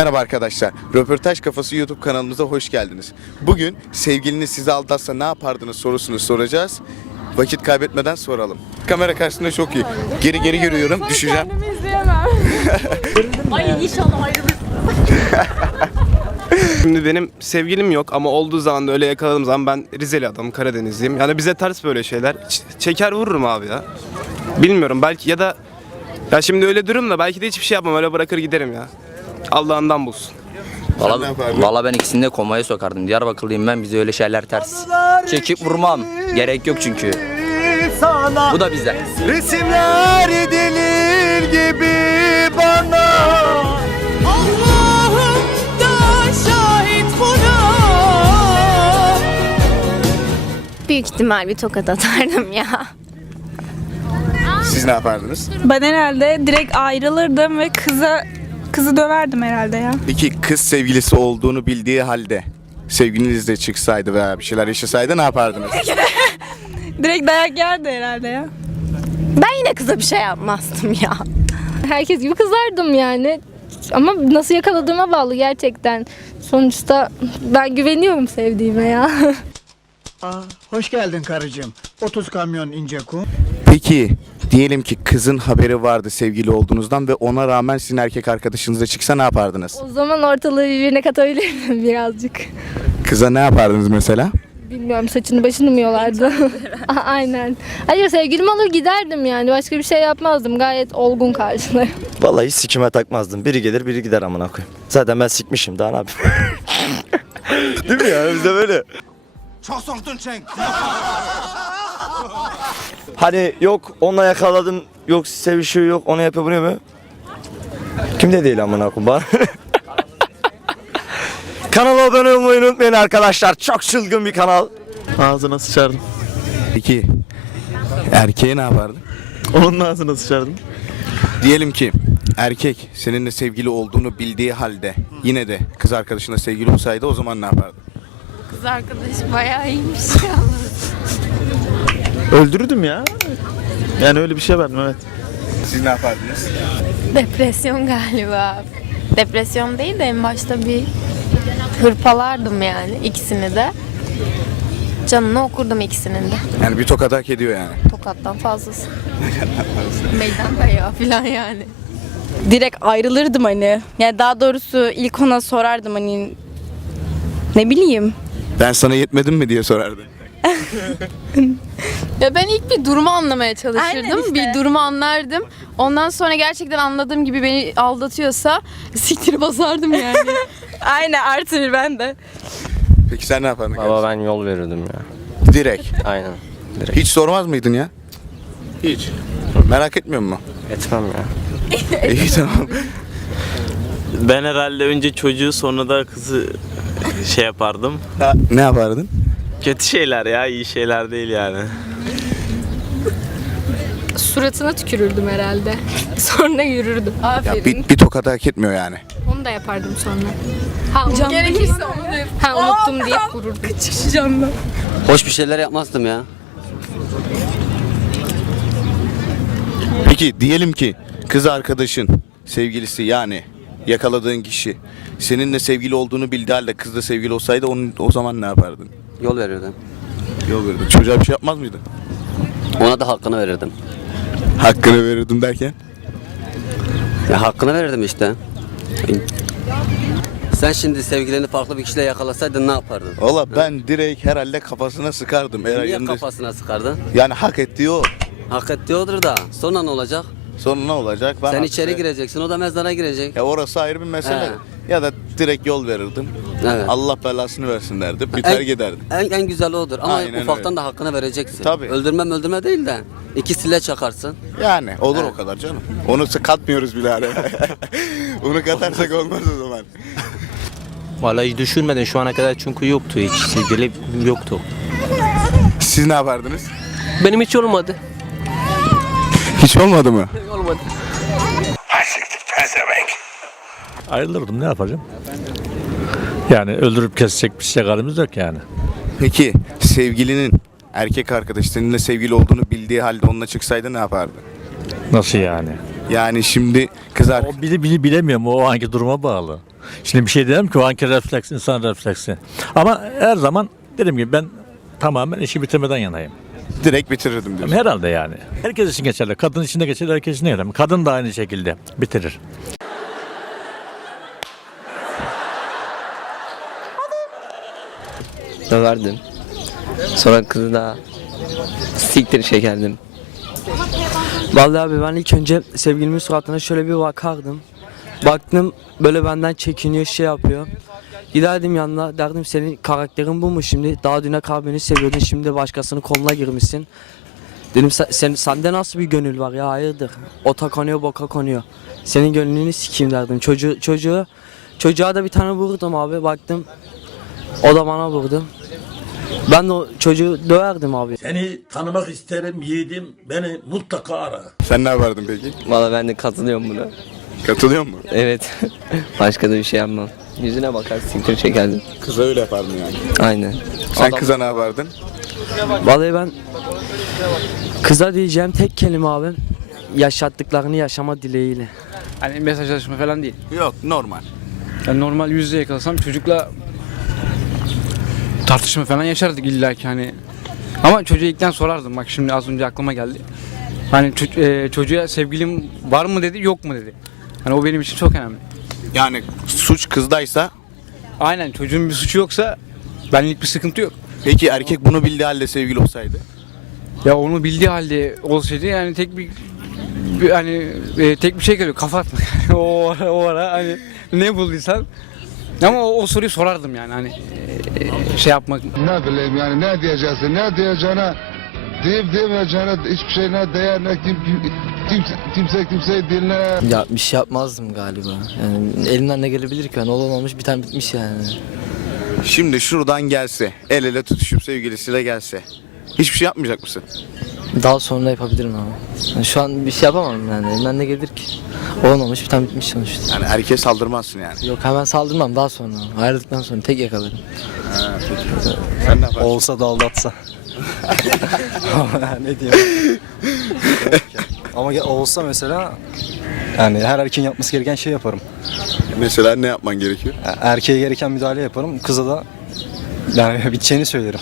Merhaba arkadaşlar. Röportaj Kafası YouTube kanalımıza hoş geldiniz. Bugün sevgiliniz sizi aldatsa ne yapardınız sorusunu soracağız. Vakit kaybetmeden soralım. Kamera karşısında çok iyi. Geri geri görüyorum. Düşeceğim. Kendimi izleyemem. Ay inşallah ayrılırız. Şimdi benim sevgilim yok ama olduğu zaman da öyle yakaladığım zaman ben Rizeli adamım, Karadenizliyim. Yani bize ters böyle şeyler. Ç- çeker vururum abi ya. Bilmiyorum belki ya da ya şimdi öyle durum da belki de hiçbir şey yapmam öyle bırakır giderim ya. Allah'ından bulsun. Valla, valla ben ikisini de komaya sokardım. Diyarbakırlıyım ben bize öyle şeyler ters. Çekip vurmam. Gerek yok çünkü. Bu da bize. Resimler edilir gibi bana. Allah'ım da şahit buna. Büyük ihtimal bir tokat atardım ya. Siz ne yapardınız? Ben herhalde direkt ayrılırdım ve kıza kızı döverdim herhalde ya. İki kız sevgilisi olduğunu bildiği halde sevgilinizle çıksaydı veya bir şeyler yaşasaydı ne yapardınız? Direkt dayak yerdi herhalde ya. Ben yine kıza bir şey yapmazdım ya. herkes gibi kızardım yani. Ama nasıl yakaladığıma bağlı gerçekten. Sonuçta ben güveniyorum sevdiğime ya. Aa, hoş geldin karıcığım. 30 kamyon ince kum. Peki diyelim ki kızın haberi vardı sevgili olduğunuzdan ve ona rağmen sizin erkek arkadaşınızla çıksa ne yapardınız? o zaman ortalığı birbirine katabilirdim birazcık. Kıza ne yapardınız mesela? Bilmiyorum saçını başını mı yolardı? Aynen. Hayır sevgilim olur giderdim yani. Başka bir şey yapmazdım. Gayet olgun karşılarım. Vallahi sikime takmazdım. Biri gelir biri gider amına koyayım. Zaten ben sikmişim daha ne yapayım. Değil mi ya bizde böyle. Hani yok onunla yakaladım yok sevişiyor yok onu yapıyor bunu yapıyor. Kimde değil amına koyayım bana. Kanala abone olmayı unutmayın arkadaşlar. Çok çılgın bir kanal. Ağzına sıçardım. Peki erkeğe ne yapardın? Onun ağzına sıçardım. Diyelim ki erkek seninle sevgili olduğunu bildiği halde yine de kız arkadaşına sevgili olsaydı o zaman ne yapardın? Kız arkadaş bayağı iyiymiş ya. Öldürürdüm ya. Yani öyle bir şey verdim evet. Siz ne yapardınız? Depresyon galiba. Depresyon değil de en başta bir hırpalardım yani ikisini de. Canını okurdum ikisinin de. Yani bir tokat hak ediyor yani. Tokattan fazlası. Meydan dayağı falan yani. Direkt ayrılırdım hani. Yani daha doğrusu ilk ona sorardım hani ne bileyim. Ben sana yetmedim mi diye sorardı. Ya ben ilk bir durumu anlamaya Aynen çalışırdım. işte. Bir durumu anlardım. Ondan sonra gerçekten anladığım gibi beni aldatıyorsa siktir basardım yani. Aynen artı bir ben de. Peki sen ne yapardın? Baba ben yol verirdim ya. Direkt. Aynen. Hiç sormaz mıydın ya? Hiç. Merak etmiyor musun? Etmem ya. İyi tamam. Ben herhalde önce çocuğu sonra da kızı şey yapardım. ne yapardın? Kötü şeyler ya iyi şeyler değil yani. Suratına tükürürdüm herhalde. Sonra yürürdüm. Ya Aferin. bir, bir tokat hak etmiyor yani. Onu da yapardım sonra. Ha, unuttum. Gerekirse onu da Ha unuttum diye vururdum. Hoş bir şeyler yapmazdım ya. Peki diyelim ki kız arkadaşın sevgilisi yani yakaladığın kişi seninle sevgili olduğunu bildiği halde kız da sevgili olsaydı onun, o zaman ne yapardın? Yol verirdim. Yol verirdin. Çocuğa bir şey yapmaz mıydın? Ona da hakkını verirdim. Hakkını verirdim derken? Ya hakkını verirdim işte. Sen şimdi sevgilini farklı bir kişiyle yakalasaydın ne yapardın? Valla ben direkt herhalde kafasına sıkardım. Eğer Niye yanında- kafasına sıkardın? Yani hak ettiği o. Hak ettiği odur da sonra ne olacak? Sonra ne olacak? Ben Sen hakkı- içeri gireceksin o da mezara girecek. Ya orası ayrı bir mesele. Ya da direkt yol verirdim. Evet. Allah belasını versin derdim. Biter giderdim. En, en güzel odur ama Aynen ufaktan öyle. da hakkını vereceksin. Tabii. Öldürmem öldürme değil de ikisiyle çakarsın. Yani olur o kadar canım. Onu katmıyoruz bile araya. Onu katarsak olmaz o zaman. Vallahi hiç düşünmedim şu ana kadar çünkü yoktu hiç sevgili yoktu. Siz ne yapardınız? Benim hiç olmadı. Hiç olmadı mı? Olmadı. Ayrılırdım ne yapacağım? Yani öldürüp kesecek bir şey halimiz yok yani. Peki sevgilinin erkek arkadaş seninle sevgili olduğunu bildiği halde onunla çıksaydı ne yapardı? Nasıl yani? Yani şimdi kız ar- O bili bili bilemiyorum o hangi duruma bağlı. Şimdi bir şey diyemem ki o anki refleks, insan refleksi. Ama her zaman dediğim gibi ben tamamen işi bitirmeden yanayım. Direkt bitirirdim diyorsun. Herhalde yani. Herkes için geçerli. Kadın için de geçerli, herkes için de geçerli. Kadın da aynı şekilde bitirir. Döverdim. Sonra kızı da siktir çekerdim. Vallahi abi ben ilk önce sevgilimin suratına şöyle bir bakardım. Baktım böyle benden çekiniyor şey yapıyor. Giderdim yanına derdim senin karakterin bu mu şimdi? Daha düne kadar beni seviyordun şimdi başkasının koluna girmişsin. Dedim sen, sen, sende nasıl bir gönül var ya hayırdır? Ota konuyor boka konuyor. Senin gönlünü sikeyim derdim. Çocuğu, çocuğu, çocuğa da bir tane vurdum abi baktım. O da bana vurdu. Ben de o çocuğu döverdim abi. Seni tanımak isterim yiğidim. Beni mutlaka ara. Sen ne yapardın peki? Valla ben de katılıyorum buna. Katılıyor musun? Evet. Başka da bir şey yapmam. Yüzüne bakar siktir çekerdim. Kıza öyle yapardın yani. Aynen. Sen Adam- kıza ne yapardın? Vallahi ben kıza diyeceğim tek kelime abi. Yaşattıklarını yaşama dileğiyle. Hani mesajlaşma falan değil. Yok normal. Yani normal yüz yüze yakalasam çocukla tartışma falan yaşardık illa ki hani. Ama çocuğa ilkten sorardım bak şimdi az önce aklıma geldi. Hani ço- e, çocuğa sevgilim var mı dedi yok mu dedi. Hani o benim için çok önemli. Yani suç kızdaysa Aynen çocuğun bir suçu yoksa benlik bir sıkıntı yok. peki erkek bunu bildiği halde sevgili olsaydı? Ya onu bildiği halde olsaydı yani tek bir, bir hani e, tek bir şey geliyor kafa atmak. o ara, o ara hani ne bulduysan ama o, o soruyu sorardım yani hani e, şey yapmak Ne bileyim yani ne diyeceksin ne diyeceğine deyip demeyeceğine hiçbir şeyine değer ne kim, kimse, kimse kimseyi dinle. Ya bir şey yapmazdım galiba. Yani elimden ne gelebilir ki? Yani olan olmuş bir tane bitmiş yani. Şimdi şuradan gelse, el ele tutuşup sevgilisiyle gelse. Hiçbir şey yapmayacak mısın? Daha sonra yapabilirim ama. Yani şu an bir şey yapamam yani. Elimden ne gelir ki? Olmuş bir tane bitmiş sonuçta. Yani erkeğe saldırmazsın yani. Yok hemen saldırmam daha sonra. Ayrıldıktan sonra tek yakalarım. Sen ne yaparsın? Olsa da aldatsa. ne diyeyim? Ama olsa mesela yani her erkeğin yapması gereken şey yaparım. Mesela ne yapman gerekiyor? Erkeğe gereken müdahale yaparım. Kıza da yani biteceğini söylerim.